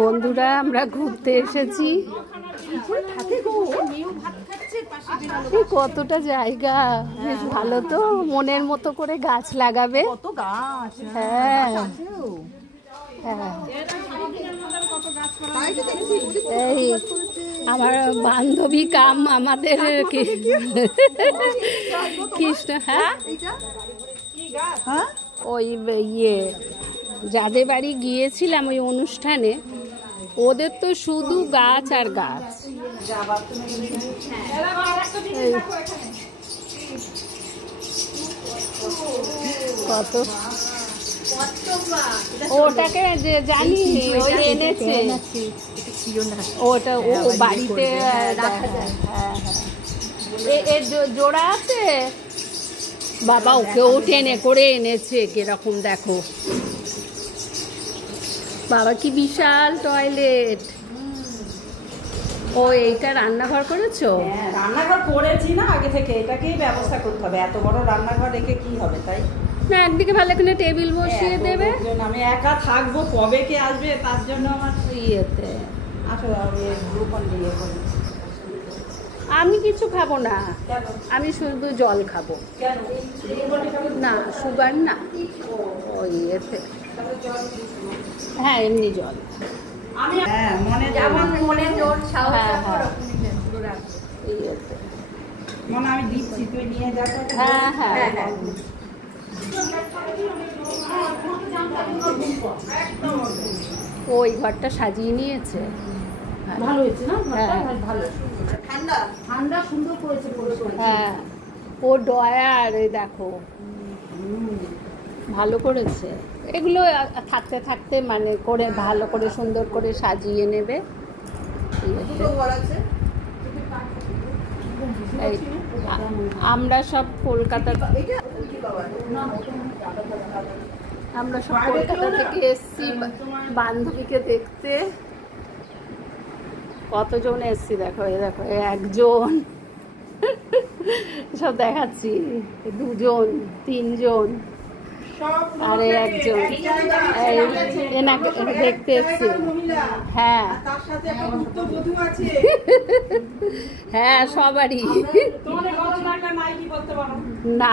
বন্ধুরা আমরা ঘুরতে এসেছি। কতটা জায়গা, বেশ ভালো তো, মনের মতো করে গাছ লাগাবে। হ্যাঁ হ্যাঁ, এই আমার বান্ধবী কাম আমাদের কৃষ্ণ। হ্যাঁ, ওই ইয়ে যাদের বাড়ি গিয়েছিলাম ওই অনুষ্ঠানে, ওদের তো শুধু গাছ আর গাছ। কত ওটাকে যে জানি ওই এনেছে, ওটা ও বাড়িতে রাখা যায়। হ্যাঁ হ্যাঁ, এর জোড়া আছে বাবা, ওকে ও টেনে করে এনেছে কিরকম দেখো বাবা, কি বিশাল টয়লেট। ও এইটা রান্নাঘর করেছো? হ্যাঁ, রান্নাঘর করেছি না আগে থেকে, এটাকেই ব্যবস্থা করতে হবে। এত বড় রান্নাঘর রেখে কি হবে, তাই না একদিকে ভালো করে টেবিল বসিয়ে দেবে। আমি একা থাকবো, কবে কে আসবে, তার জন্য আমার ইয়েতে আসলে আমি গ্লুকন দিয়ে করি। আমি কিছু খাবো না, আমি শুধু জল খাবো। না সুগার না, ওই ইয়েতে হ্যাঁ এমনি জল। আমি হ্যাঁ মনে যেমন মনে জোর সাহস ইয়েতে মনে আমি দিচ্ছি, তুই নিয়ে যা। হ্যাঁ হ্যাঁ হ্যাঁ, ওই ঘরটা সাজিয়ে নিয়েছে, ভালো হয়েছে না? ভালো, ঠান্ডা ঠান্ডা সুন্দর করেছে। হ্যাঁ, ও ডয়ার এই দেখো ভালো করেছে। এগুলো থাকতে থাকতে মানে করে ভালো করে সুন্দর করে সাজিয়ে নেবে। আমরা সব কলকাতা থেকে এসছি বান্ধবীকে দেখতে। কতজন এসছি দেখো, এই দেখো একজন, সব দেখাচ্ছি, দুজন তিনজন আরে একজন এনাকে দেখতে এসছি। হ্যাঁ হ্যাঁ সবারই না,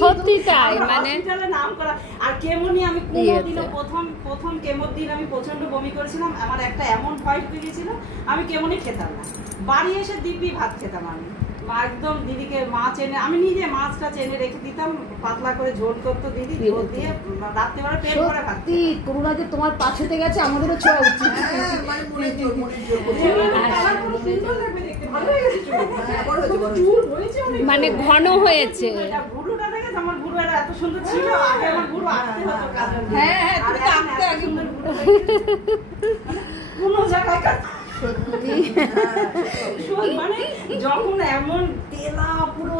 সত্যি তাই, মানে নাম করা। আর কেমনি আমি কোনোদিনও প্রথম কেমোর দিন আমি প্রচন্ড বমি করেছিলাম, আমার একটা এমন ভয় ঢুকে গেছিল, আমি কেমনি খেতাম না। বাড়ি এসে দিব্যি ভাত খেতাম আমি, একদম দিদিকে মাছ এনে, আমি নিজে মাছটা চেনে রেখে দিতাম, পাতলা করে ঝোল করতো দিদি, ঝোল দিয়ে রাত্রিবেলা পেট ভরে ভাত। করোনা যে তোমার পা ছুটে গেছে, আমাদেরও ছোঁয়া উচিত। মানে ঘন হয়েছে। ভুরুটা দেখে আমার ভুরু এত সুন্দর ছিল, আগে আমার ভুরু আসতে হতো কাজে। হ্যাঁ কোনো জায়গায় সত্যি মানে যখন এমন তেলা পুরো